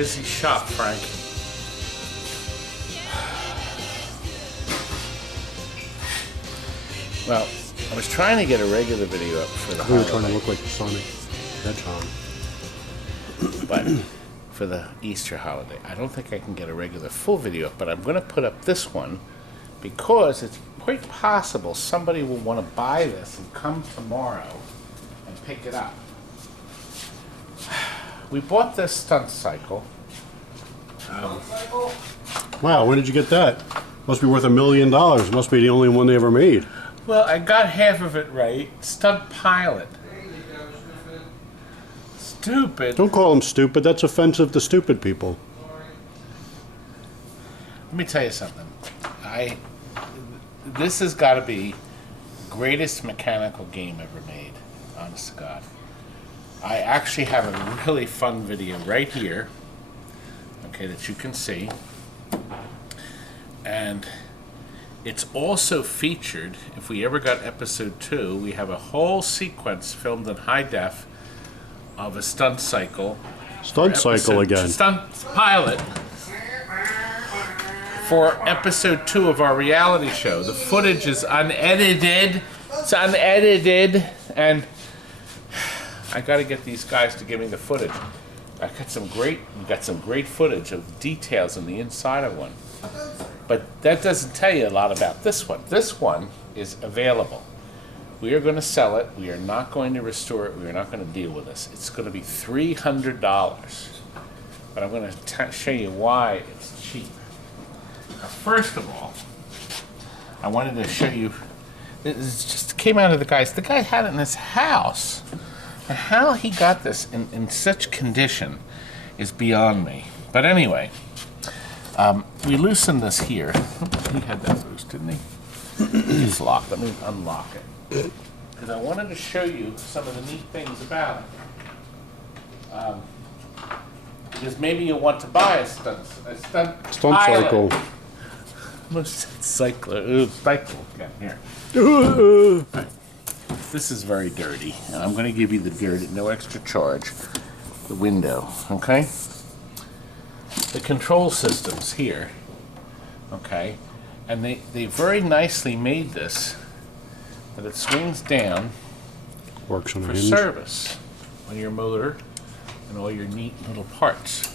busy shop, Frank. Well, I was trying to get a regular video up for the We were trying to look like Sonic Hedgehog. But for the Easter holiday, I don't think I can get a regular full video up, but I'm going to put up this one because it's quite possible somebody will want to buy this and come tomorrow and pick it up. We bought this stunt cycle. Wow, when did you get that? Must be worth $1 million. Must be the only one they ever made. Well, I got half of it right. Stunt pilot. Stupid. Don't call them stupid. That's offensive to stupid people. Let me tell you something. This has got to be the greatest mechanical game ever made. Honest to God. I actually have a really fun video right here. Okay, that you can see. And it's also featured, if we ever got episode 2, we have a whole sequence filmed in high def of a stunt cycle. Stunt cycle again. Stunt pilot. For episode 2 of our reality show. The footage is unedited. It's unedited. And I got to get these guys to give me the footage. We got some great footage of details in the inside of one. But that doesn't tell you a lot about this one. This one is available. We are going to sell it. We are not going to restore it. We are not going to deal with this. It's going to be $300. But I'm going to show you why it's cheap. Now, first of all, I wanted to show you. It just came out of the guy's. The guy had it in his house. And how he got this in such condition is beyond me. But anyway, we loosened this here. He had that loose, didn't he? It's locked. Let me unlock it. Because I wanted to show you some of the neat things about it. Because maybe you'll want to buy a stunt cycle. Cycle. Here. Right. This is very dirty, and I'm going to give you the dirt at no extra charge. The window, okay? The control systems here, okay? And they very nicely made this, that it swings down Works on for a hinge. service on your motor and all your neat little parts.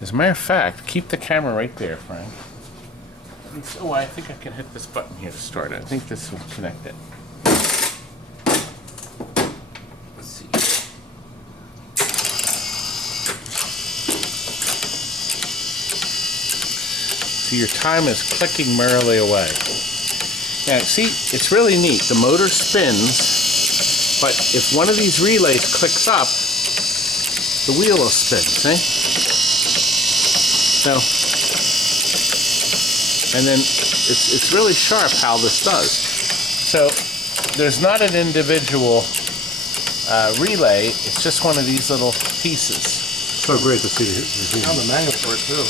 As a matter of fact, keep the camera right there, Frank. Oh, I think I can hit this button here to start it. I think this will connect it. Let's see. See, your time is clicking merrily away. Now, see, it's really neat. The motor spins, but if one of these relays clicks up, the wheel will spin, see? So, and then it's really sharp how this does. So there's not an individual relay, it's just one of these little pieces. So great to see the Found the manual for it too.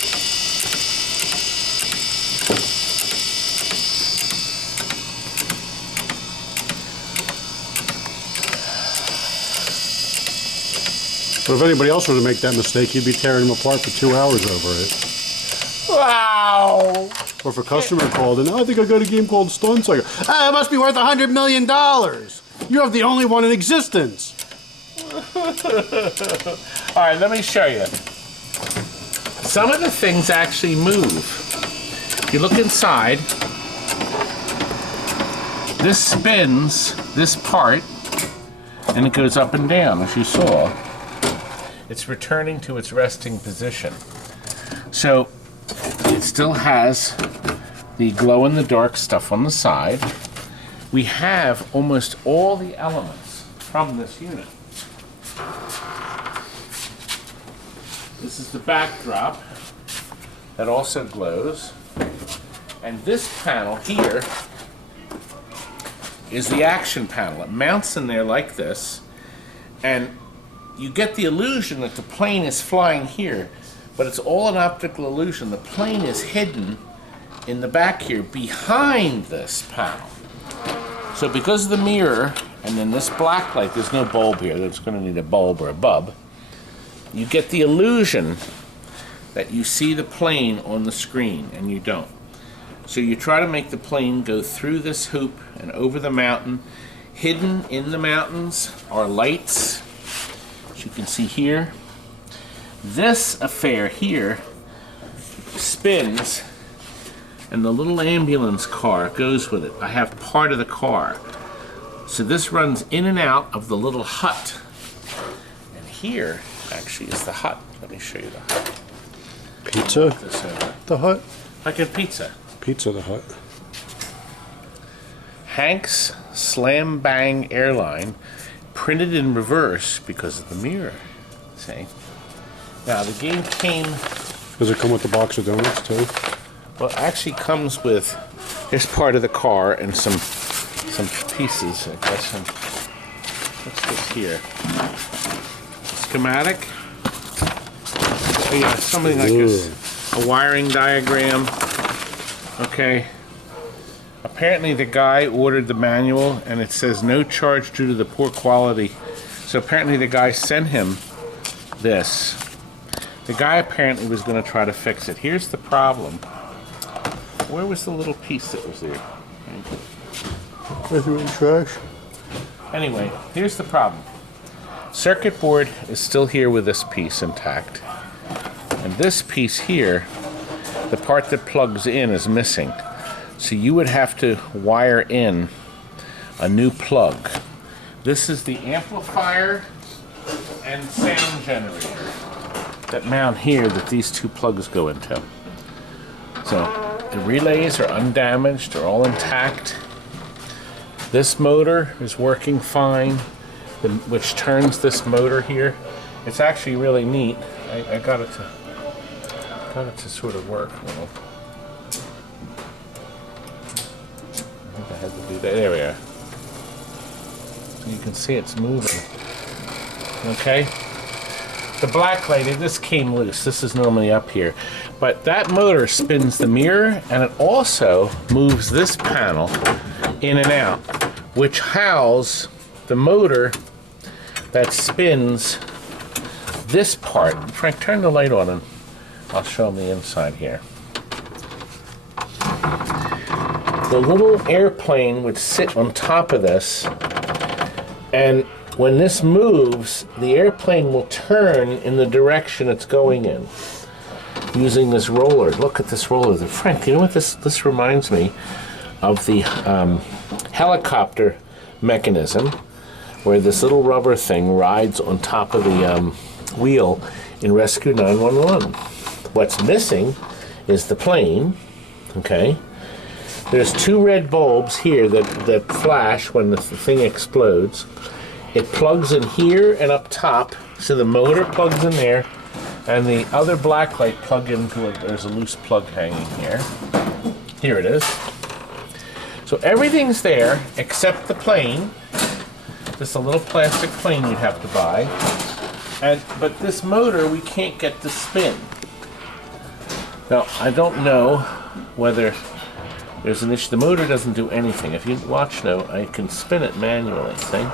But if anybody else were to make that mistake, you'd be tearing them apart for 2 hours over it. Wow! Or if a customer called and, I think I got a game called Stunt Cycle. Ah, it must be worth $100 million. You have the only one in existence. All right, let me show you. Some of the things actually move. If you look inside, this spins this part, and it goes up and down, as you saw. It's returning to its resting position. So it still has the glow-in-the-dark stuff on the side. We have almost all the elements from this unit. This is the backdrop that also glows. And this panel here is the action panel. It mounts in there like this, and you get the illusion that the plane is flying here, but it's all an optical illusion. The plane is hidden in the back here behind this panel. So because of the mirror and then this black light, there's no bulb here, that's going to need a bulb or a bulb, you get the illusion that you see the plane on the screen, and you don't. So you try to make the plane go through this hoop and over the mountain. Hidden in the mountains are lights, as you can see here. This affair here spins, and the little ambulance car goes with it. I have part of the car. So this runs in and out of the little hut. And here actually is the hut. Let me show you the hut. Pizza? The Hut? Like a pizza. Pizza the Hut. Hank's Slam Bang Airline, printed in reverse because of the mirror. See? Now the game came. Does it come with the box of donuts too? Well, it actually comes with. Here's part of the car and some pieces. I got some. What's this here? Schematic. Oh yeah, something like a wiring diagram. Okay. Apparently the guy ordered the manual and it says no charge due to the poor quality. So apparently the guy sent him this. The guy apparently was going to try to fix it. Here's the problem. Where was the little piece that was there? I threw it in the trash. Anyway, here's the problem. Circuit board is still here with this piece intact. And this piece here, the part that plugs in, is missing. So you would have to wire in a new plug. This is the amplifier and sound generator that mount here that these two plugs go into. So the relays are undamaged, they're all intact. This motor is working fine, which turns this motor here. It's actually really neat. I got it to sort of work. You know. I think I had to do that. There we are. So you can see it's moving. Okay. The black light, this came loose. This is normally up here. But that motor spins the mirror, and it also moves this panel in and out, which houses the motor that spins this part. Frank, turn the light on and I'll show them the inside here. The little airplane would sit on top of this, and when this moves, the airplane will turn in the direction it's going in using this roller. Look at this roller. Frank, you know what this reminds me of? The helicopter mechanism, where this little rubber thing rides on top of the wheel in Rescue 911. What's missing is the plane. Okay, there's two red bulbs here that flash when the thing explodes. It plugs in here and up top, so the motor plugs in there, and the other black light plug into it. There's a loose plug hanging here. Here it is. So everything's there except the plane. Just a little plastic plane you'd have to buy. But this motor we can't get to spin. Now I don't know whether there's an issue. The motor doesn't do anything. If you watch now, I can spin it manually, see?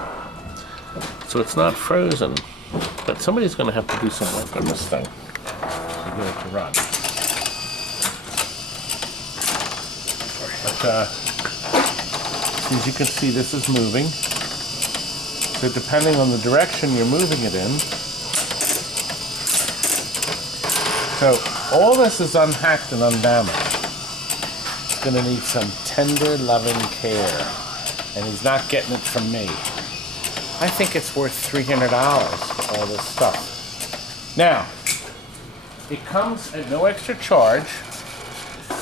So it's not frozen. But somebody's going to have to do some work on this thing to get it to run. But as you can see, this is moving. So depending on the direction you're moving it in. So all this is unhacked and undamaged. It's going to need some tender, loving care. And he's not getting it from me. I think it's worth $300 for all this stuff. Now, it comes at no extra charge.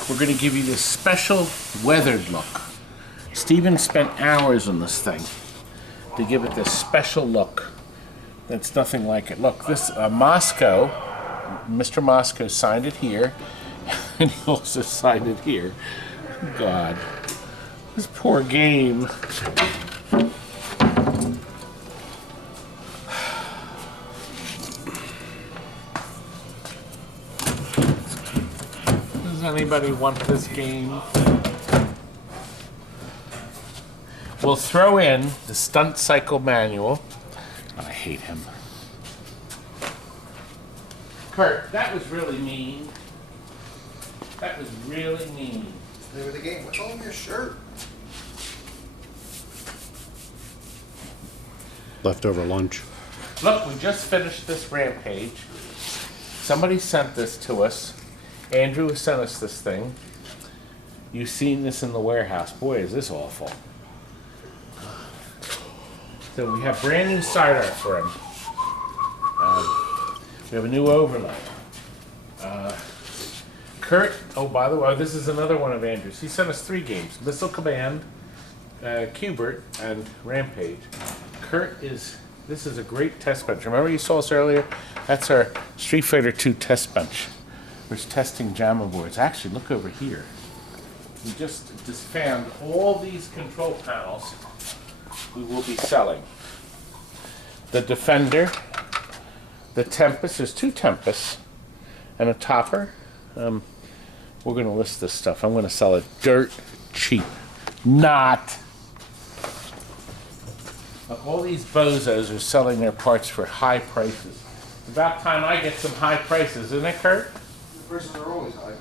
We're going to give you this special weathered look. Steven spent hours on this thing to give it this special look. That's nothing like it. Look, this Moscow, Mr. Moscow signed it here, and he also signed it here. God, this poor game. Does anybody want this game? We'll throw in the stunt cycle manual. I hate him. Kurt, that was really mean. That was really mean. Name of the game. What's on your shirt? Leftover lunch. Look, we just finished this Rampage. Somebody sent this to us. Andrew sent us this thing. You've seen this in the warehouse. Boy, is this awful. So we have brand new sidearm for him. We have a new overlay. Kurt, oh, by the way, this is another one of Andrew's. He sent us 3 games. Missile Command, Cubert, and Rampage. Kurt this is a great test bench. Remember you saw us earlier? That's our Street Fighter 2 test bench. We're testing JAMA boards. Actually, look over here. We just found all these control panels we will be selling. The Defender, the Tempest, there's 2 Tempests, and a Topper. We're going to list this stuff. I'm going to sell it dirt cheap. Not. All these bozos are selling their parts for high prices. It's about time I get some high prices, isn't it, Kurt? The prices are always high.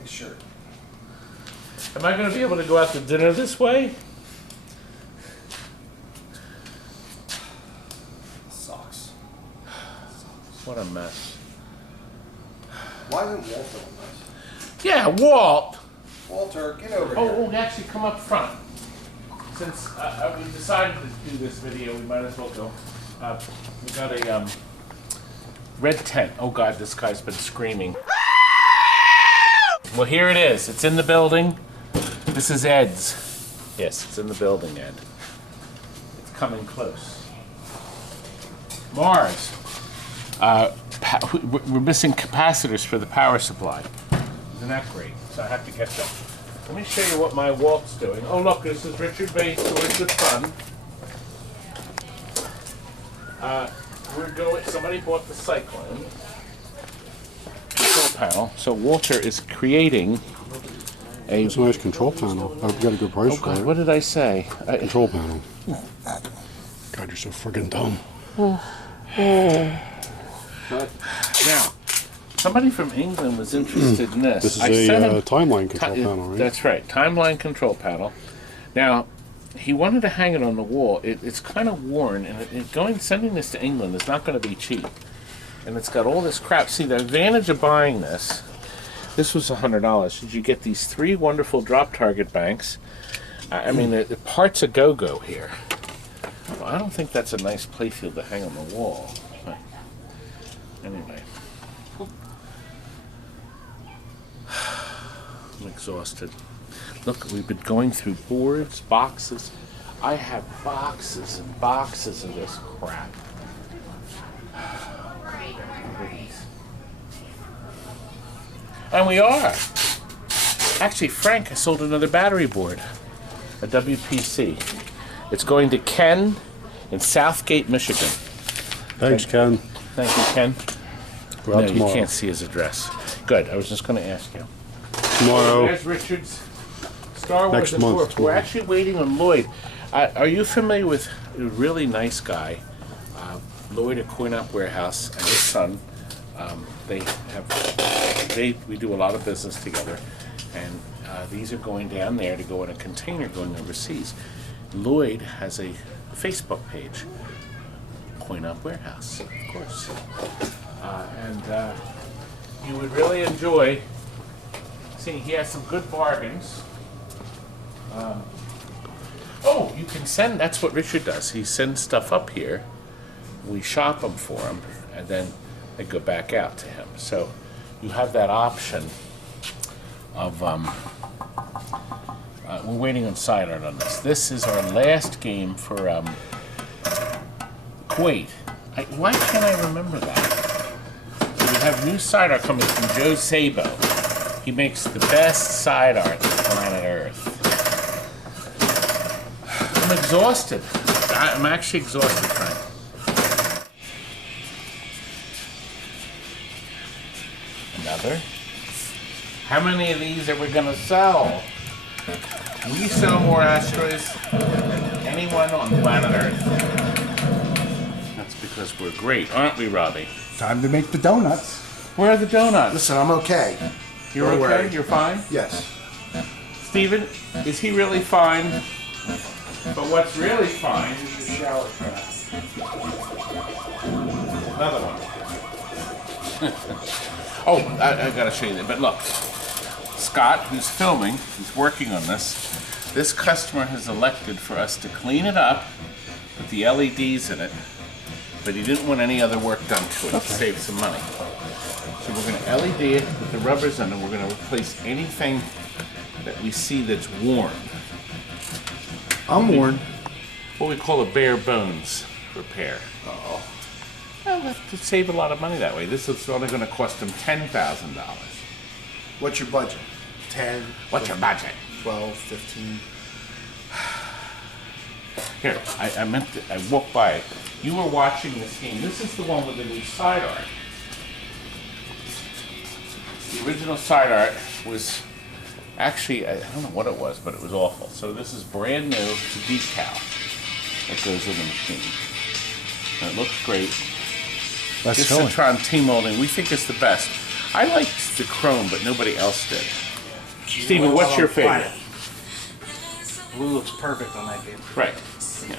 Nice shirt. Am I going to be able to go out to dinner this way? Sucks. What a mess. Why isn't Walter on this? Yeah, Walt. Walter, get over here. Oh, actually come up front. Since we decided to do this video, we might as well go. We got a red tent. Oh God, this guy's been screaming. Well, here it is. It's in the building. This is Ed's. Yes, it's in the building, Ed. It's coming close. Mars. We're missing capacitors for the power supply. Isn't that great? So I have to get them. Let me show you what my Walt's doing. Oh look, this is Richard Bay's Toys with Fun. Somebody bought the Cyclone control panel. So Walter is creating a... It's a nice control panel. I've got a good price Oh for God, it. what did I say? Control panel. God, you're so friggin' dumb. Now, somebody from England was interested in this. This is a timeline control panel, right? That's right, timeline control panel. Now, he wanted to hang it on the wall. It's kind of worn, and sending this to England is not going to be cheap. And it's got all this crap. See, the advantage of buying this was $100. Is you get these 3 wonderful drop target banks. I mean, the parts a go-go here. Well, I don't think that's a nice playfield to hang on the wall. But anyway. I'm exhausted. Look, we've been going through boards, boxes. I have boxes and boxes of this crap. And we are. Actually, Frank has sold another battery board, a WPC. It's going to Ken in Southgate, Michigan. Thanks, Ken. Thank you, Ken. Go out No, tomorrow. you can't see his address. Good. I was just going to ask you. Tomorrow. There's Richard's Star Wars Next at month, 4. We're tomorrow. actually waiting on Lloyd. Are you familiar with a really nice guy, Lloyd at Coin Op Warehouse, and his son? We do a lot of business together, and these are going down there to go in a container going overseas. Lloyd has a Facebook page, Coin Op Warehouse, of course, and you would really enjoy seeing. He has some good bargains. Oh, you can send. That's what Richard does. He sends stuff up here. We shop them for him, and then they go back out to him. So you have that option of. We're waiting on side art on this. This is our last game for Kuwait. Why can't I remember that? So we have new side art coming from Joe Sabo. He makes the best side art on planet Earth. I'm exhausted. I'm actually exhausted, Frank. Another? How many of these are we going to sell? We sell more asteroids than anyone on planet Earth. That's because because we're great, aren't we, Robbie? Time to make the donuts. Where are the donuts? Listen, I'm okay. You're don't okay? worry. You're fine? Yes. Steven, is he really fine? But what's really fine is the shower trap. Another one. Oh, I gotta show you that. But look, Scott, who's filming, who's working on this, this customer has elected for us to clean it up, put the LEDs in it, but he didn't want any other work done to it to save some money. So we're gonna LED it with the rubbers in, and we're gonna replace anything that we see that's worn. I'm worn. What we call a bare bones repair. Uh-oh. Well, we'll have to save a lot of money that way. This is only going to cost them $10,000. What's your budget? 10? What's your budget? 12, 15? Here, I meant to, I walked by it. You were watching this game. This is the one with the new side art. The original side art was actually, I don't know what it was, but it was awful. So this is brand new to decal that goes in the machine. And it looks great. Let's This go. Citron T-molding, we think it's the best. I liked the chrome, but nobody else did. Steven, what's your favorite? Blue looks perfect on that game. Right. Yeah.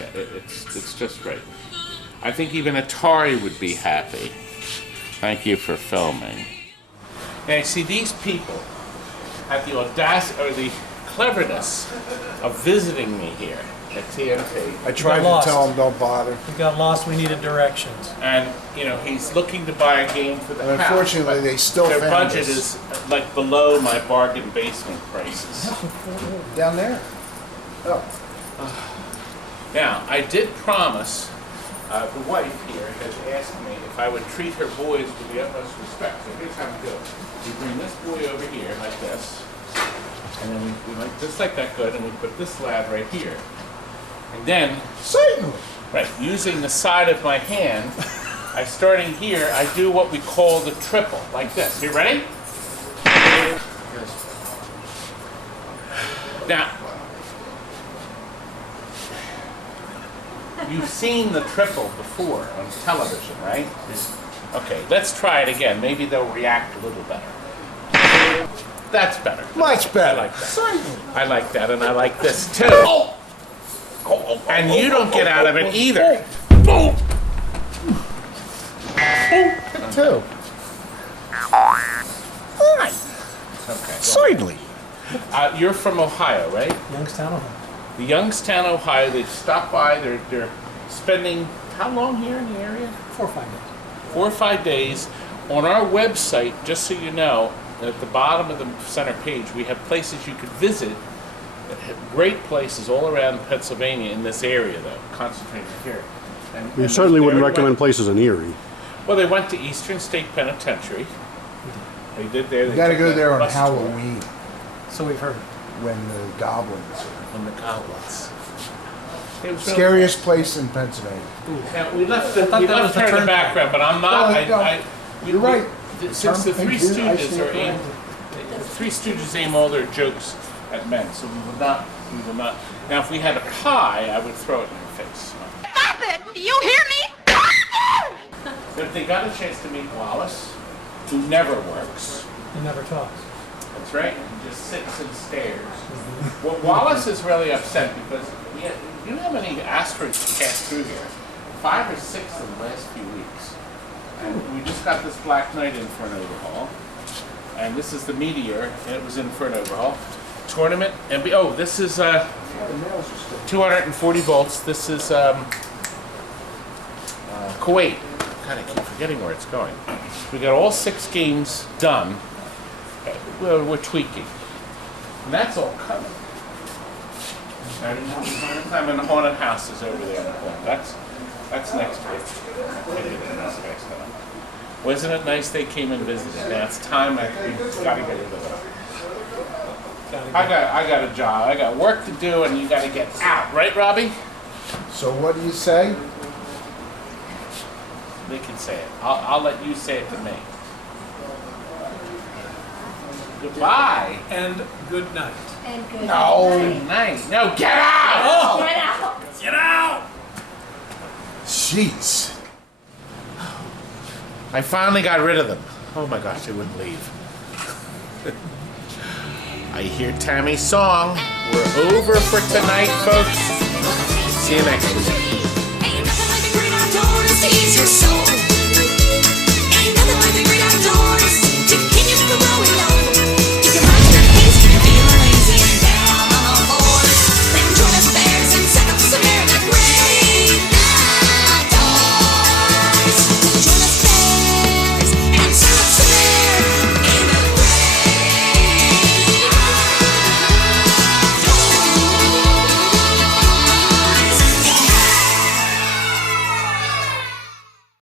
Yeah, it's just great. I think even Atari would be happy. Thank you for filming. Now, you see, these people have the audacity or the cleverness of visiting me here at TNT. I tried to lost. tell him don't bother. We got lost, we needed directions. And, you know, he's looking to buy a game for the And house, unfortunately, but they still their found budget us. is like below my bargain basement prices. Down there. Oh. Now, I did promise, the wife here has asked me if I would treat her boys with the utmost respect. So here's how we do it. We bring this boy over here like this, and then we like just like that, good, and we put this lad right here. And then, Certainly. right, using the side of my hand, starting here, I do what we call the triple, like this. You ready? Now, you've seen the triple before on television, right? Okay, let's try it again. Maybe they'll react a little better. That's better. Much better. I like that. Certainly. I like that, and I like this too. And you don't get out of it either. Two. Okay. Certainly. You're from Ohio, right? Youngstown, Ohio. The Youngstown, Ohio. They stopped by. They're spending how long here in the area? 4 or 5 days. 4 or 5 days. On our website, just so you know, at the bottom of the center page, we have places you could visit. Great places all around Pennsylvania in this area, though, concentrated here. You certainly wouldn't they recommend went- places in Erie. Well, they went to Eastern State Penitentiary. They did there. You They gotta took go that there on bus tour Halloween So we've heard. when the goblins are. on the goblins. It was really Scariest place in Pennsylvania. Now, we left, I thought we that left was the her in the turn- background, but I'm not. No, you're right. Since the Turn- Three I Stooges stand are aimed, corrected. the Three Stooges aim all their jokes at men, so we will not. We will not. Now, if we had a pie, I would throw it in your face. Stop it! Do you hear me? But if they got a chance to meet Wallace, who never works. He never talks. That's right. He just sits and stares. Well, Wallace is really upset because you know how many asteroids passed through here? 5 or 6 in the last few weeks. And we just got this Black Knight in for an overhaul. And this is the Meteor, and it was in for an overhaul. Tournament, and this is 240 volts. This is Kuwait. God, I keep forgetting where it's going. We got all 6 games done. We're tweaking. And that's all coming. I'm in the haunted houses over there in the corner. That's next week. Wasn't it nice they came and visited? Now it's time we gotta get rid of them. I got a job. I got work to do, and you gotta get out, right, Robbie? So what do you say? They can say it. I'll let you say it to me. Goodbye. And good night. And good No. Good night. No, get out! Get out! Get out! Jeez. I finally got rid of them. Oh my gosh, they wouldn't leave. I hear Tammy's song. We're over for tonight, folks. See you next week. Ain't nothing like a great outdoors to ease your soul.